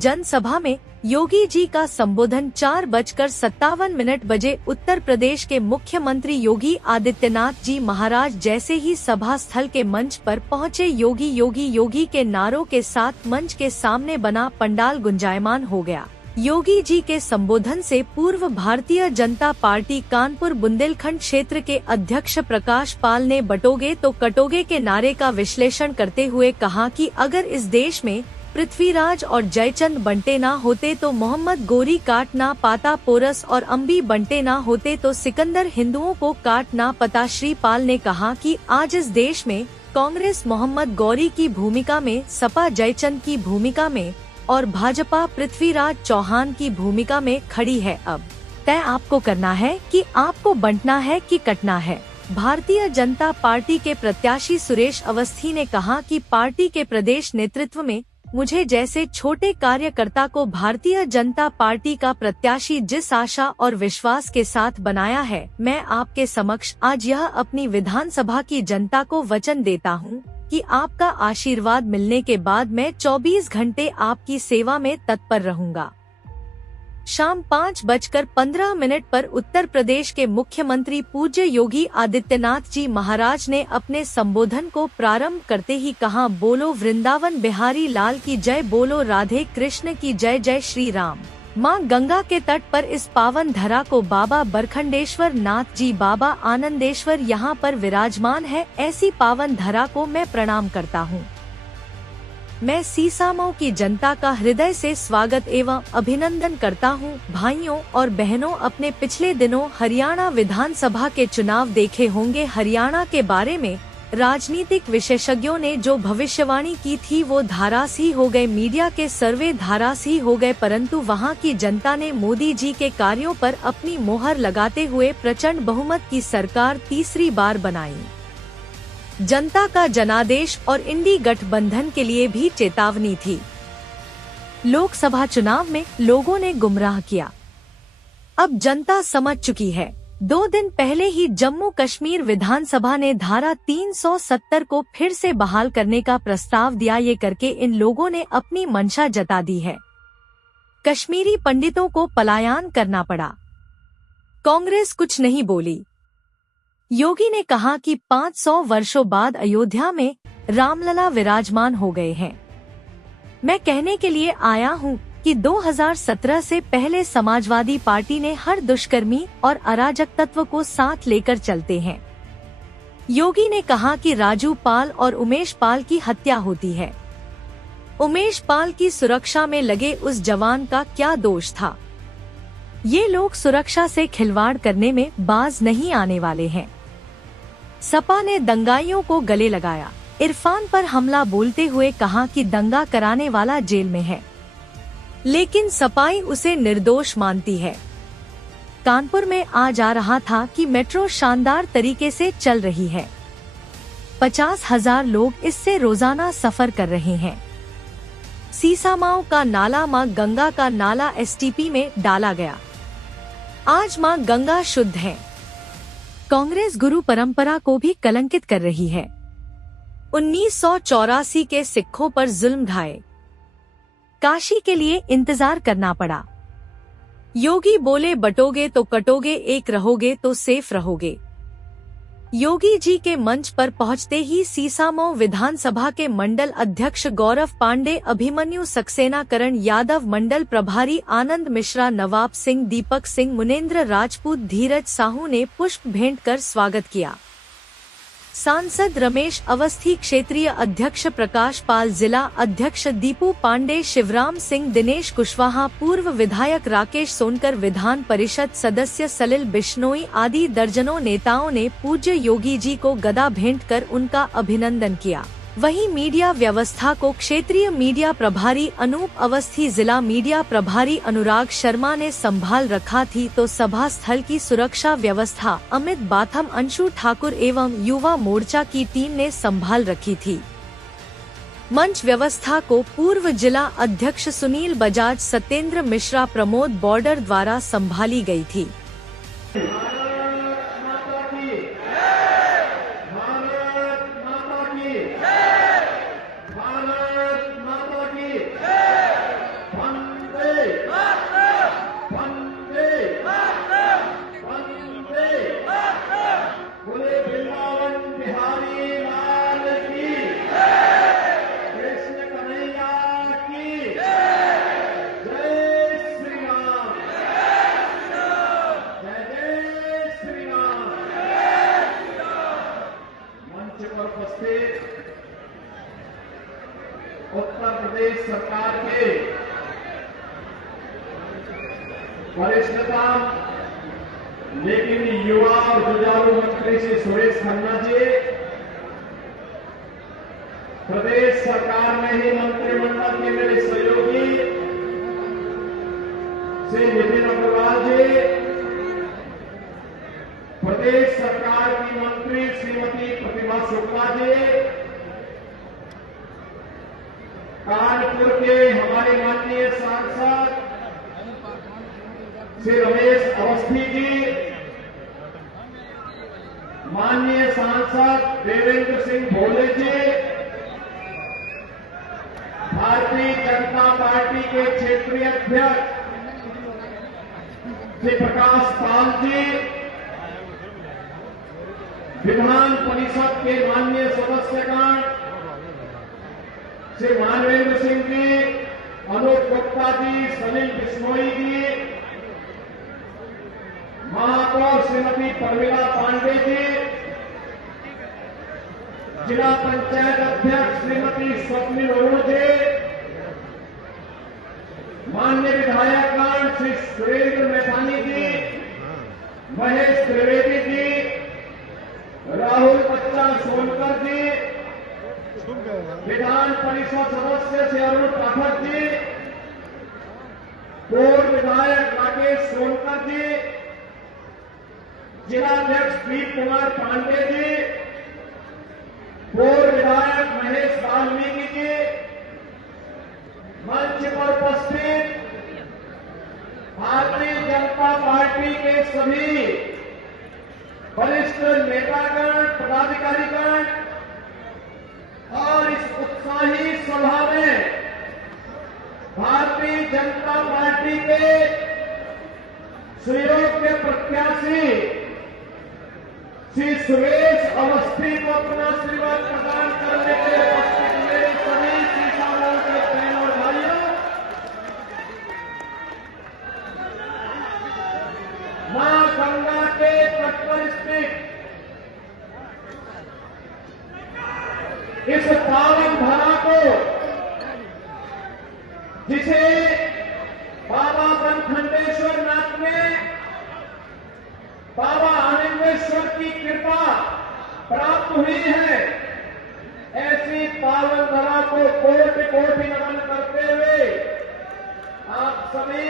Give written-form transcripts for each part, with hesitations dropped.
जनसभा में योगी जी का संबोधन 4:57 बजे उत्तर प्रदेश के मुख्यमंत्री योगी आदित्यनाथ जी महाराज जैसे ही सभा स्थल के मंच पर पहुंचे, योगी योगी योगी के नारों के साथ मंच के सामने बना पंडाल गुंजायमान हो गया। योगी जी के संबोधन से पूर्व भारतीय जनता पार्टी कानपुर बुंदेलखंड क्षेत्र के अध्यक्ष प्रकाश पाल ने बटोगे तो कटोगे के नारे का विश्लेषण करते हुए कहा कि अगर इस देश में पृथ्वीराज और जयचंद बंटे ना होते तो मोहम्मद गोरी काट ना पाता पोरस और अम्बी बंटे ना होते तो सिकंदर हिंदुओं को काट ना पता। श्री पाल ने कहा कि आज इस देश में कांग्रेस मोहम्मद गौरी की भूमिका में, सपा जयचंद की भूमिका में और भाजपा पृथ्वीराज चौहान की भूमिका में खड़ी है। अब तय आपको करना है कि आपको बंटना है कि कटना है। भारतीय जनता पार्टी के प्रत्याशी सुरेश अवस्थी ने कहा कि पार्टी के प्रदेश नेतृत्व में मुझे जैसे छोटे कार्यकर्ता को भारतीय जनता पार्टी का प्रत्याशी जिस आशा और विश्वास के साथ बनाया है, मैं आपके समक्ष आज यह अपनी विधानसभा की जनता को वचन देता हूं कि आपका आशीर्वाद मिलने के बाद मैं 24 घंटे आपकी सेवा में तत्पर रहूंगा। शाम 5:15 पर उत्तर प्रदेश के मुख्यमंत्री पूज्य योगी आदित्यनाथ जी महाराज ने अपने संबोधन को प्रारंभ करते ही कहा, बोलो वृंदावन बिहारी लाल की जय, बोलो राधे कृष्ण की जय, जय श्री राम। माँ गंगा के तट पर इस पावन धरा को बाबा बरखंडेश्वर नाथ जी, बाबा आनंदेश्वर यहाँ पर विराजमान है। ऐसी पावन धरा को मैं प्रणाम करता हूँ। मैं सीसामऊ की जनता का हृदय से स्वागत एवं अभिनंदन करता हूं। भाइयों और बहनों, अपने पिछले दिनों हरियाणा विधानसभा के चुनाव देखे होंगे। हरियाणा के बारे में राजनीतिक विशेषज्ञों ने जो भविष्यवाणी की थी वो धारास ही हो गए, मीडिया के सर्वे धारास ही हो गए, परंतु वहां की जनता ने मोदी जी के कार्यों पर अपनी मोहर लगाते हुए प्रचंड बहुमत की सरकार तीसरी बार बनाई। जनता का जनादेश और इंडी गठबंधन के लिए भी चेतावनी थी। लोकसभा चुनाव में लोगों ने गुमराह किया, अब जनता समझ चुकी है। 2 दिन पहले ही जम्मू कश्मीर विधानसभा ने धारा 370 को फिर से बहाल करने का प्रस्ताव दिया। ये करके इन लोगों ने अपनी मंशा जता दी है। कश्मीरी पंडितों को पलायन करना पड़ा। कांग्रेस कुछ नहीं बोली। योगी ने कहा कि 500 वर्षों बाद अयोध्या में रामलला विराजमान हो गए हैं। मैं कहने के लिए आया हूं कि 2017 से पहले समाजवादी पार्टी ने हर दुष्कर्मी और अराजक तत्व को साथ लेकर चलते हैं। योगी ने कहा कि राजू पाल और उमेश पाल की हत्या होती है। उमेश पाल की सुरक्षा में लगे उस जवान का क्या दोष था? ये लोग सुरक्षा से खिलवाड़ करने में बाज नहीं आने वाले हैं। सपा ने दंगाइयों को गले लगाया। इरफान पर हमला बोलते हुए कहा कि दंगा कराने वाला जेल में है, लेकिन सपाई उसे निर्दोष मानती है। कानपुर में आज आ रहा था कि मेट्रो शानदार तरीके से चल रही है। 50,000 लोग इससे रोजाना सफर कर रहे हैं। सीसामाऊ का नाला मां गंगा का नाला एसटीपी में डाला गया। आज मां गंगा शुद्ध है। कांग्रेस गुरु परंपरा को भी कलंकित कर रही है। 1984 के सिखों पर जुल्म ढाए, काशी के लिए इंतजार करना पड़ा। योगी बोले बटोगे तो कटोगे, एक रहोगे तो सेफ रहोगे। योगी जी के मंच पर पहुंचते ही सीसामऊ विधानसभा के मंडल अध्यक्ष गौरव पांडे, अभिमन्यु सक्सेना, करण यादव, मंडल प्रभारी आनंद मिश्रा, नवाब सिंह, दीपक सिंह, मुनेंद्र राजपूत, धीरज साहू ने पुष्प भेंट कर स्वागत किया। सांसद रमेश अवस्थी, क्षेत्रीय अध्यक्ष प्रकाश पाल, जिला अध्यक्ष दीपू पांडे, शिवराम सिंह, दिनेश कुशवाहा, पूर्व विधायक राकेश सोनकर, विधान परिषद सदस्य सलिल बिश्नोई आदि दर्जनों नेताओं ने पूज्य योगी जी को गदा भेंट कर उनका अभिनंदन किया। वहीं मीडिया व्यवस्था को क्षेत्रीय मीडिया प्रभारी अनूप अवस्थी, जिला मीडिया प्रभारी अनुराग शर्मा ने संभाल रखा थी, तो सभा स्थल की सुरक्षा व्यवस्था अमित बाथम, अंशु ठाकुर एवं युवा मोर्चा की टीम ने संभाल रखी थी। मंच व्यवस्था को पूर्व जिला अध्यक्ष सुनील बजाज, सत्येंद्र मिश्रा, प्रमोद बॉर्डर द्वारा संभाली गई थी। प्रदेश सरकार के वरिष्ठता लेकिन युवा और जुझारू मंत्री श्री सुरेश खन्ना जी, प्रदेश सरकार में ही मंत्रिमंडल के मेरे सहयोगी श्री नितिन अग्रवाल जी, प्रदेश सरकार की मंत्री श्रीमती प्रतिभा शुक्ला जी, कानपुर के हमारे माननीय सांसद श्री रमेश अवस्थी जी, माननीय सांसद देवेंद्र सिंह भोले जी, भारतीय जनता पार्टी के क्षेत्रीय अध्यक्ष श्री प्रकाश पाल जी, विधान परिषद के माननीय सदस्यगण श्री मानवेंद्र सिंह जी, अनूप गुप्ता जी, सलील बिश्नोई जी, महापौर श्रीमती परमिला पांडे जी, जिला पंचायत अध्यक्ष श्रीमती स्वप्निल अरुण जी, माननीय विधायकगण श्री सुरेंद्र मैथानी जी, महेश त्रिवेदी जी, राहुल बच्चा सोनकर जी, विधान परिषद सदस्य श्री अरुण पाठक जी, पूर्व विधायक राकेश सोनकर जी, जिलाध्यक्ष दीप कुमार पांडे जी, पूर्व विधायक महेश वाल्मीकि जी, मंच पर उपस्थित भारतीय जनता पार्टी के सभी वरिष्ठ नेतागण, पदाधिकारीगण और इस उत्साही सभा में भारतीय जनता पार्टी के सुयोग्य प्रत्याशी श्री सुरेश अवस्थी को अपना आशीर्वाद प्रदान करने के लिए उपस्थित मेरे सभी सीतामढ़ी के बहन और भाइयों, मां गंगा के तट पर स्थित इस पावन धरा को, जिसे बाबा बनखंडेश्वर नाथ ने बाबा आनंदेश्वर की कृपा प्राप्त हुई है, ऐसी पावन धरा को कोटि कोटि नमन करते हुए आप सभी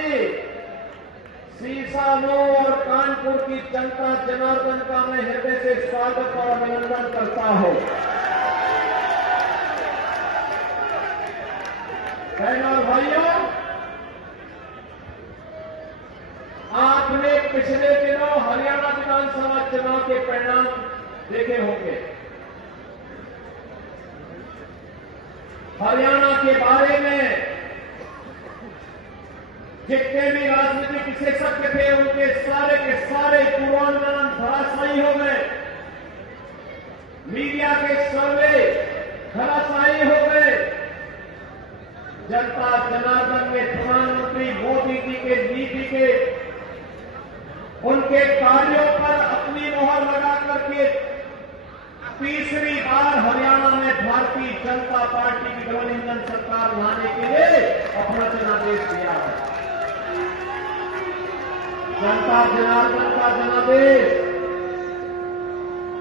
सीसामऊ और कानपुर की जनता जनार्दन का मैं हृदय से स्वागत और अभिनंदन करता हूं। बहनों और भाइयों, आपने पिछले दिनों हरियाणा विधानसभा चुनाव के परिणाम देखे होंगे। हरियाणा के बारे में जितने भी राजनीतिक विशेषज्ञ थे उनके सारे के सारे पूर्वानुमान धराशायी हो गए, मीडिया के सर्वे धराशायी हो गए। जनता जनार्दन ने प्रधानमंत्री मोदी जी के नीति के उनके कार्यों पर अपनी मोहर लगा करके तीसरी बार हरियाणा में भारतीय जनता पार्टी की डबल इंजन सरकार लाने के लिए अपना जनादेश दिया है। जनता जनार्दन का जनादेश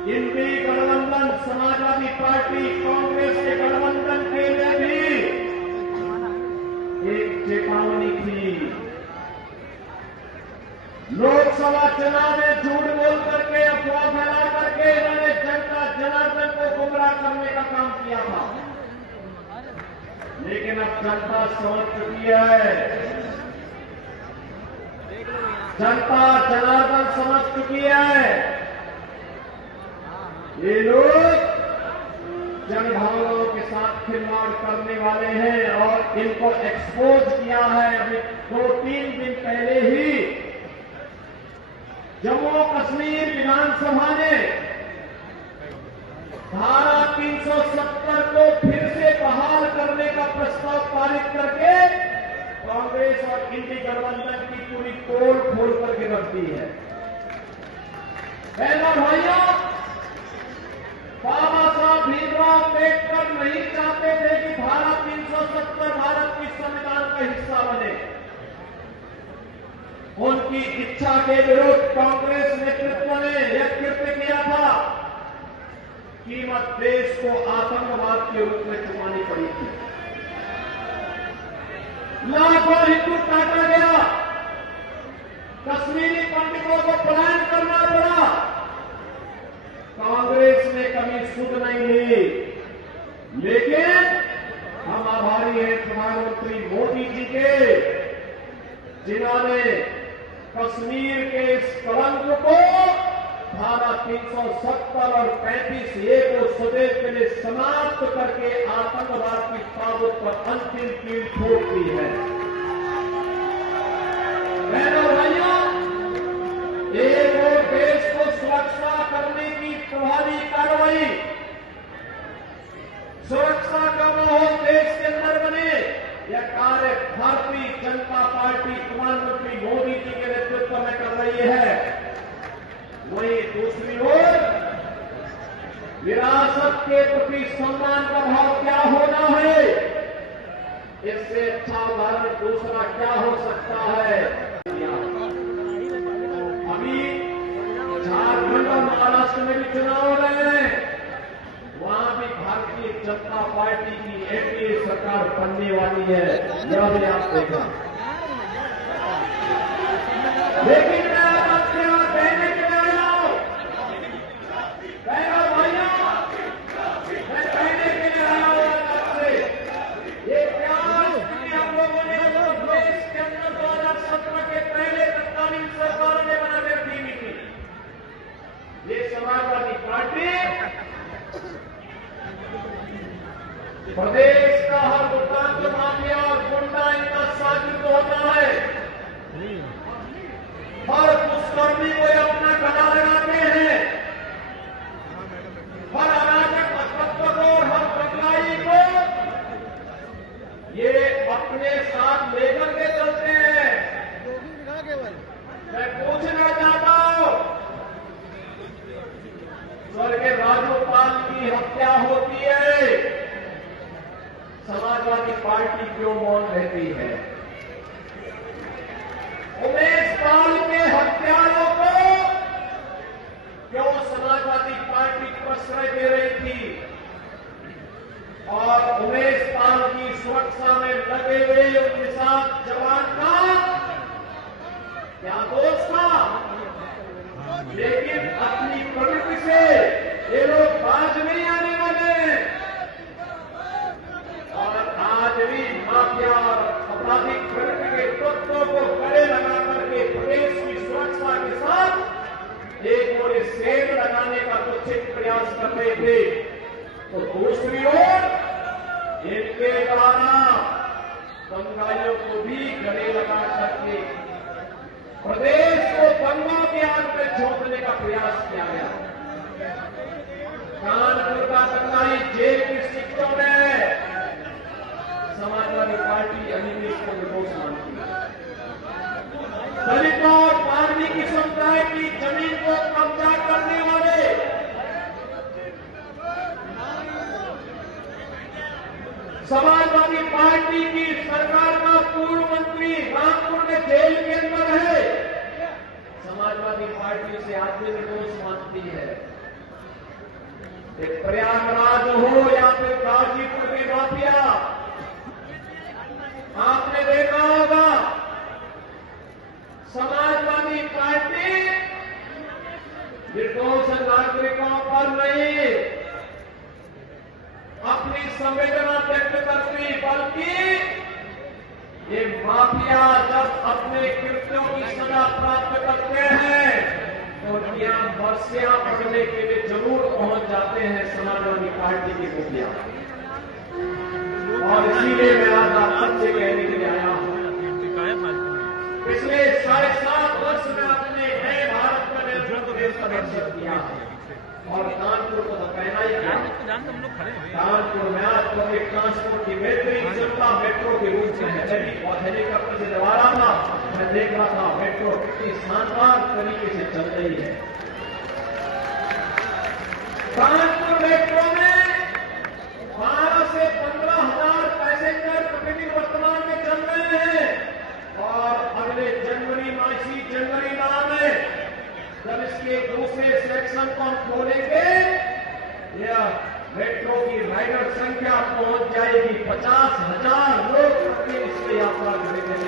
इंडी गठबंधन, समाजवादी पार्टी, कांग्रेस के गठबंधन के लिए भी एक चेतावनी थी। लोकसभा चुनाव में झूठ बोल करके, अफवाह फैला करके इन्होंने जनता जनार्दन को गुमराह करने का काम किया था, लेकिन अब जनता समझ चुकी है, जनता जनार्दन समझ चुकी है। ये लोग जनभावनाओं के साथ खिलवाड़ करने वाले हैं और इनको एक्सपोज किया है। अभी 2-3 दिन पहले ही जम्मू कश्मीर विधानसभा ने धारा 370 को फिर से बहाल करने का प्रस्ताव पारित करके कांग्रेस और इंडी गठबंधन की पूरी पोल खोल करके रख दी है। बहनों भाइयों, बाबा साहब भीमराव अम्बेडकर नहीं चाहते थे कि धारा 370 उत्तर भारत की संविधान का हिस्सा बने। उनकी इच्छा के विरुद्ध कांग्रेस नेतृत्व ने यह कृत्य किया था। कीमत देश को आतंकवाद के रूप में चुकानी पड़ी थी। लाखों हिंदू काटा गया, कश्मीरी पंडितों को पलायन करना पड़ा। कांग्रेस ने कभी सुध नहीं ली, लेकिन हम आभारी हैं प्रधानमंत्री मोदी जी के, जिन्होंने कश्मीर के इस कलंक को धारा 370 और 35A को सदैव के लिए समाप्त करके आतंकवाद की ताबूत पर अंतिम कील ठोक दी है। बहनों भाइयों, एक और देश को सुरक्षा करने की प्रभावी कार्रवाई, सुरक्षा का माहौल देश के अंदर बने, यह कार्य भारतीय जनता पार्टी प्रधानमंत्री मोदी जी के नेतृत्व में कर रही है। वहीं दूसरी ओर विरासत के प्रति सम्मान का भाव क्या होना है, इससे अच्छा उदाहरण दूसरा क्या हो सकता है। अभी झारखंड और महाराष्ट्र में भी चुनाव हो रहे हैं, वहां भी भारतीय जनता पार्टी की एनडीए सरकार बनने वाली है, यह भी आप देखा। लेकिन मैं आपसे कहने के लिए आया हूं, बहनों भाइयों, मैं कहने के लिए आया हूं आपसे, ये प्यार की हम लोगों ने देश के अंदर 2017 के पहले तत्कालीन सरकारों ने बनाकर दी थी। ये समाजवादी पार्टी प्रदेश का हर दुकान जो माफिया और गुंडा इनका साजिद होता है, हर दुष्कर्मी को अपना गला लगाते हैं, हर अराजक तत्व को, हर बदलाई को ये अपने साथ लेकर के चलते हैं। मैं पूछना चाहता हूं, स्वर्गीय राज्यपाल की हत्या होती है, समाजवादी पार्टी क्यों मौन रहती है? उमेश पाल के हत्यारों को क्यों समाजवादी पार्टी प्रश्रय दे रही थी? और उमेश पाल की सुरक्षा में लगे हुए उनके साथ जवान का क्या दोष था? लेकिन अपनी प्रवृत्ति से ये लोग बाज नहीं आने वाले हैं और आज भी माफिया और आपराधिक प्रवृत्ति के तत्वों को गले लगा करके प्रदेश की सुरक्षा के साथ एक और सेब लगाने का कुछ प्रयास कर रहे थे, तो दूसरी ओर इनके द्वारा बंगालियों को भी गले लगा करके प्रदेश को दंगों की आग में झोंकने का प्रयास किया गया। कानपुर का दंगाई जेल की स्थितियों में समाजवादी पार्टी अनिमेश को निर्दोष मानती है। दलितों और वाल्मीकि समुदाय की जमीन को कब्जा करने वाले समाजवादी पार्टी की सरकार का पूर्व मंत्री रामपुर के जेल के अंदर है, समाजवादी पार्टी से आदमी निर्दोष मानती है। प्रयागराज हो या फिर गाजीपुर की माफिया, आपने देखा होगा समाजवादी पार्टी निर्दोष नागरिकों पर नहीं अपनी संवेदना व्यक्त करती, बल्कि ये माफिया जब अपने कृत्यों की सजा प्राप्त करते हैं तो यहाँ बरसियां पकड़ने के लिए जरूर पहुंच जाते हैं समाजवादी पार्टी के मुखिया। और इसीलिए मैं आज आपसे कहने के लिए आया हूं, पिछले 7.5 वर्ष में अपने नए भारत का नेतृत्व किया और कानपुर को तो कहना ही क्या, कानपुर में आज पब्लिक ट्रांसपोर्ट की बेहतरीन जनता मेट्रो के रूप में है। और हेलीकॉप्टर से जब आ रहा था, मैं देख रहा था मेट्रो कितनी शानदार तरीके से चल रही है। कानपुर मेट्रो में 12 से 15 हजार पैसेंजर दूसरे सेक्शन को हम खोलेंगे, यह मेट्रो की राइडर संख्या पहुंच जाएगी 50,000 लोग प्रति इसमें यात्रा करेंगे।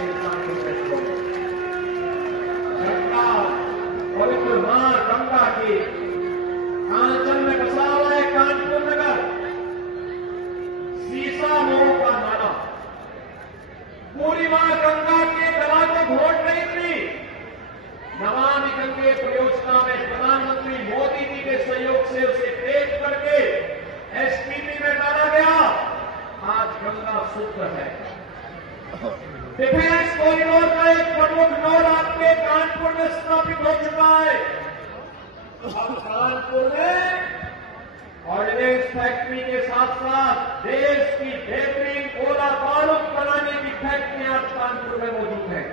गंगा, पवित्र मां गंगा की कांचन में बसा हुआ है कानपुर नगर, सीसा मोह का नारा। पूरी मां गंगा के गला को घोट रही थी। नमामि गंगे परियोजना में प्रधानमंत्री मोदी जी के सहयोग से उसे तेज करके एसपीपी में डाला गया। आज गंगा शुद्ध है। डिफेंस कॉरिडोर का एक प्रमुख नोड आपके कानपुर में स्थापित हो चुका है। अब कानपुर में ऑर्डिनेंस फैक्ट्री के साथ साथ देश की बेहतरीन गोला बारूद बनाने की फैक्ट्रियां कानपुर में मौजूद है।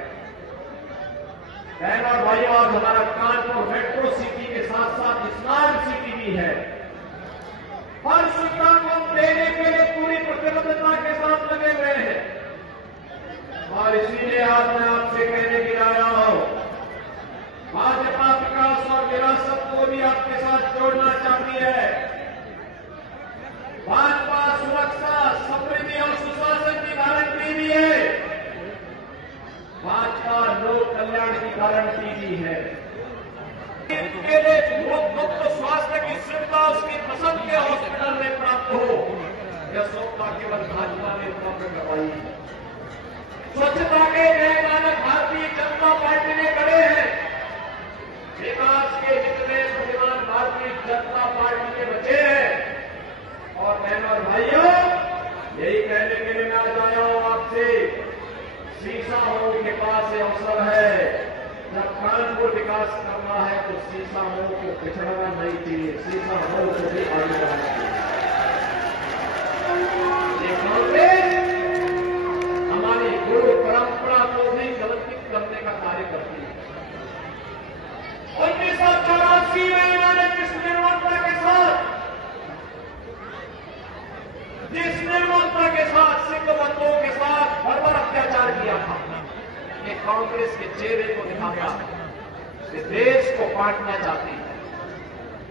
बहनों और भाइयों, आज हमारा कानपुर मेट्रो सिटी के साथ साथ स्मार्ट सिटी भी है। हर सुविधा को देने के लिए पूरी प्रतिबद्धता के साथ लगे हुए हैं और इसीलिए आज मैं आपसे कहने के लिए आया हूं, भाजपा विकास और विरासत को भी आपके साथ जोड़ना चाहती है। भाजपा सुरक्षा, समृद्धि और सुशासन की गारंटी भी है। भाजपा लोक कल्याण की गारंटी भी है। इसके लिए मुफ्त स्वास्थ्य की सुविधा उसकी पसंद के हॉस्पिटल में प्राप्त हो, यह सौदा केवल भाजपा ने उपलब्ध करवाई है। स्वच्छता के नए मानक भारतीय जनता पार्टी ने गढ़े हैं। विकास के जितने प्रतिमान भारतीय जनता पार्टी के बचे हैं। और बहनों और भाइयों, यही कहने के लिए मैं आज आया हूं आपसे, सीसा मोह के पास ये अवसर है। जब कानपुर विकास करना है तो सीसा मोह को पिछड़ना नहीं चाहिए, सीसा मोह को भी आगे बढ़ाना चाहिए। ये कांग्रेस हमारी गुरु परंपरा को भी गलत करने का कार्य करती है। 1984 में इन्होंने जिस निर्मलता के साथ सिख बंधुओं के साथ बर्बर अत्याचार किया था, ये कांग्रेस के चेहरे को दिखाता है। ये देश को बांटना चाहती है,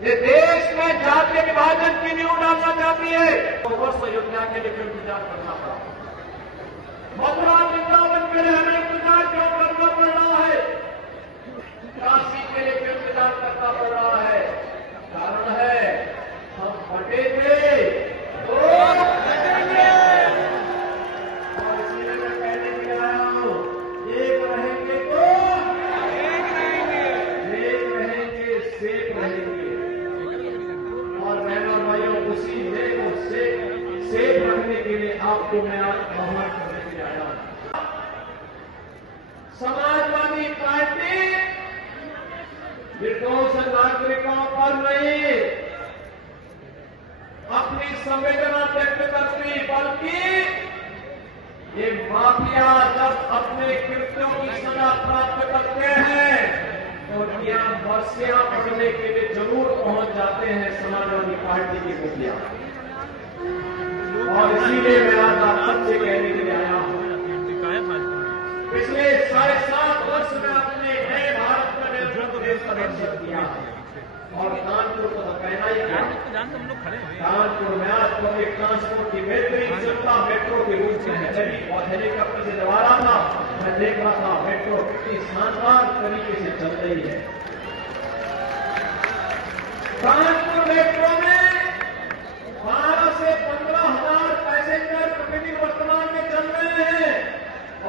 ये देश में जातीय विभाजन की नींव डालना चाहती है। तो वर्ष अयोध्या के लिए फिर इंतजार करना पड़ा, मथुरा वृंदावन के लिए हमें इंतजार क्यों करना पड़ रहा है, काशी के लिए फिर इंतजार करना पड़ रहा है। कारण है हम बटे थे आपको मैं आज आह्वान करने के लिए आया हूं। समाजवादी पार्टी निर्दोष नागरिकों पर नहीं अपनी संवेदना व्यक्त करती, बल्कि ये माफिया जब अपने कृत्यों की सजा प्राप्त करते हैं तो ज्ञान वर्षियां पढ़ने के लिए जरूर पहुंच जाते हैं समाजवादी पार्टी के मुखिया। और इसीलिए मैं आज आप सबसे कहने के लिए आया हूं, पिछले 7.5 वर्ष में अपने नए भारत का नेतृत्व देश का नेतृत्व किया और कानपुर को तो कहना ही क्या, कानपुर में आज पब्लिक ट्रांसपोर्ट की बेहतरीन सुविधा मेट्रो के रूप में है। और हेलीकॉप्टर से जब आ रहा था मैं देख रहा था मेट्रो कितनी शानदार तरीके से चल रही है। कानपुर मेट्रो में 12 से 15,000 पैसेंजर प्रतिदिन वर्तमान में चल रहे हैं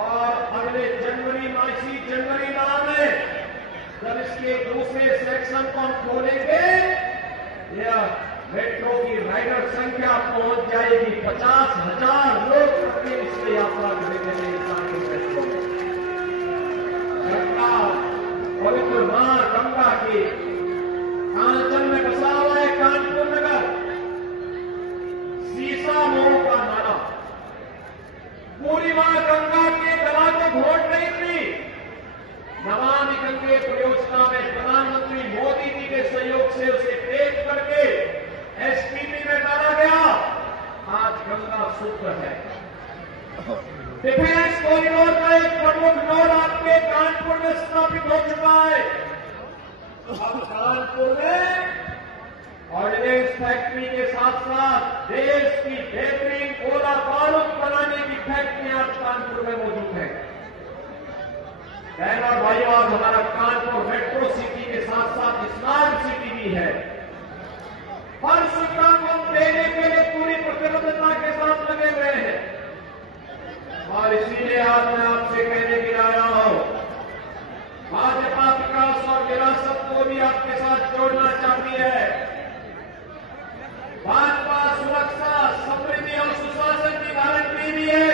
और अगले जनवरी माह में जब इसके दूसरे सेक्शन को हम खोलेंगे, यह मेट्रो की राइडर संख्या पहुंच जाएगी 50,000 लोग प्रति इसमें यात्रा करेंगे। गंगा, पवित्र मां गंगा की कांचन में बसा हुआ है कानपुर नगर, सीसा मोह का नारा। पूरी मां गंगा के गला को घोट रही थी। नमामि गंगे परियोजना में प्रधानमंत्री मोदी जी के सहयोग से उसे तेज करके एसपीपी में डाला गया। आज गंगा शुद्ध है। डिफेंस कॉरिडोर का एक प्रमुख नोड आपके कानपुर में स्थापित हो चुका है। अब कानपुर में ऑर्डिनेंस फैक्ट्री के साथ साथ देश की बेहतरीन गोला बारूद बनाने की फैक्ट्रियां कानपुर में मौजूद है। बहनों और भाइयों, आज हमारा कानपुर मेट्रो सिटी के साथ साथ स्मार्ट सिटी भी है। हर सुविधा को देने के लिए पूरी प्रतिबद्धता के साथ लगे हुए हैं और इसीलिए आज मैं आपसे कहने के लिए आया हूं, भाजपा विकास और विरासत को भी आपके साथ जोड़ना चाहती है। भाजपा सुरक्षा, समृद्धि और सुशासन की गारंटी भी है।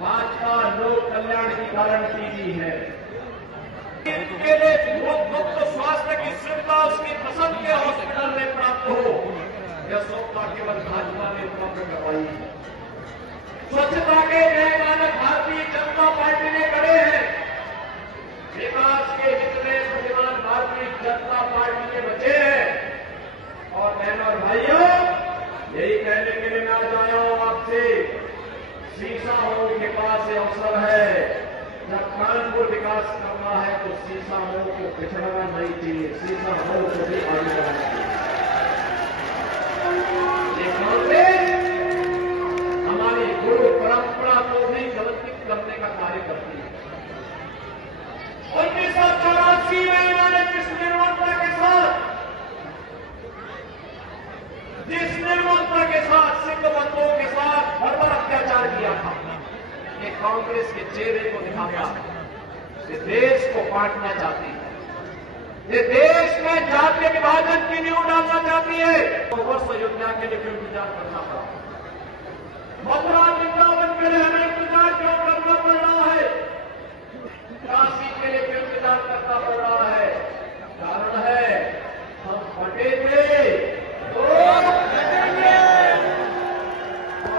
भाजपा लोक कल्याण की गारंटी भी है। इनके लिए मुफ्त स्वास्थ्य की सुविधा उसकी पसंद के हॉस्पिटल में प्राप्त हो, यह सुविधा केवल भाजपा ने उपलब्ध करवाई है। स्वच्छता के नए मानक भारतीय जनता पार्टी ने गढ़े हैं। विकास के जितने प्रतिमान भारतीय जनता पार्टी के बचे हैं। और बहनों और भाइयों, यही कहने के लिए मैं आज आया हूं आपसे, शीशा मोड़ के पास ये अवसर है। जब कानपुर विकास करना है तो शीशा मोड़ को पिछड़ना नहीं चाहिए, शीशा मोड़ को भी आगे बढ़ाना चाहिए। ये कांग्रेस हमारी गुरु परंपरा को भी गलत करने का कार्य करती है। 1984 में इन्होंने जिस निर्मलता के साथ सिख बंधुओं के साथ बर्बर अत्याचार किया था, ये कांग्रेस के चेहरे को दिखाता है। ये देश को बांटना चाहती है, ये देश में जातीय विभाजन की नींव डालना चाहती है। तो वर्ष अयोध्या के लिए क्यों इंतजार करना पड़ा? मथुरा वृंदावन के लिए हमें इंतजार क्यों करना पड़ रहा है? काशी के लिए क्यों इंतजार करना पड़ रहा है? कारण है हम बटे थे तो और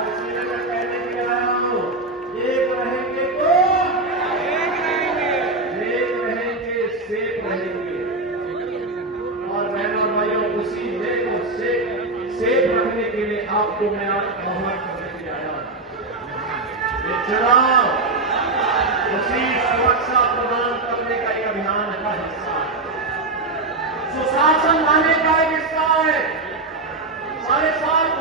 इसीलिए मैं कहने के लिए आया हूं, एक रहेंगे तो एक रहेंगे, सेफ रहेंगे। और बहनों और भाइयों, उसी में को सेफ रखने के लिए आपको मैं आह्वान करने के लिए आया हूं। ये चुनाव उसी सुरक्षा प्रदान करने का एक अभियान का हिस्सा है, सुशासन लाने का एक हिस्सा है। साढ़े 7 वर्ष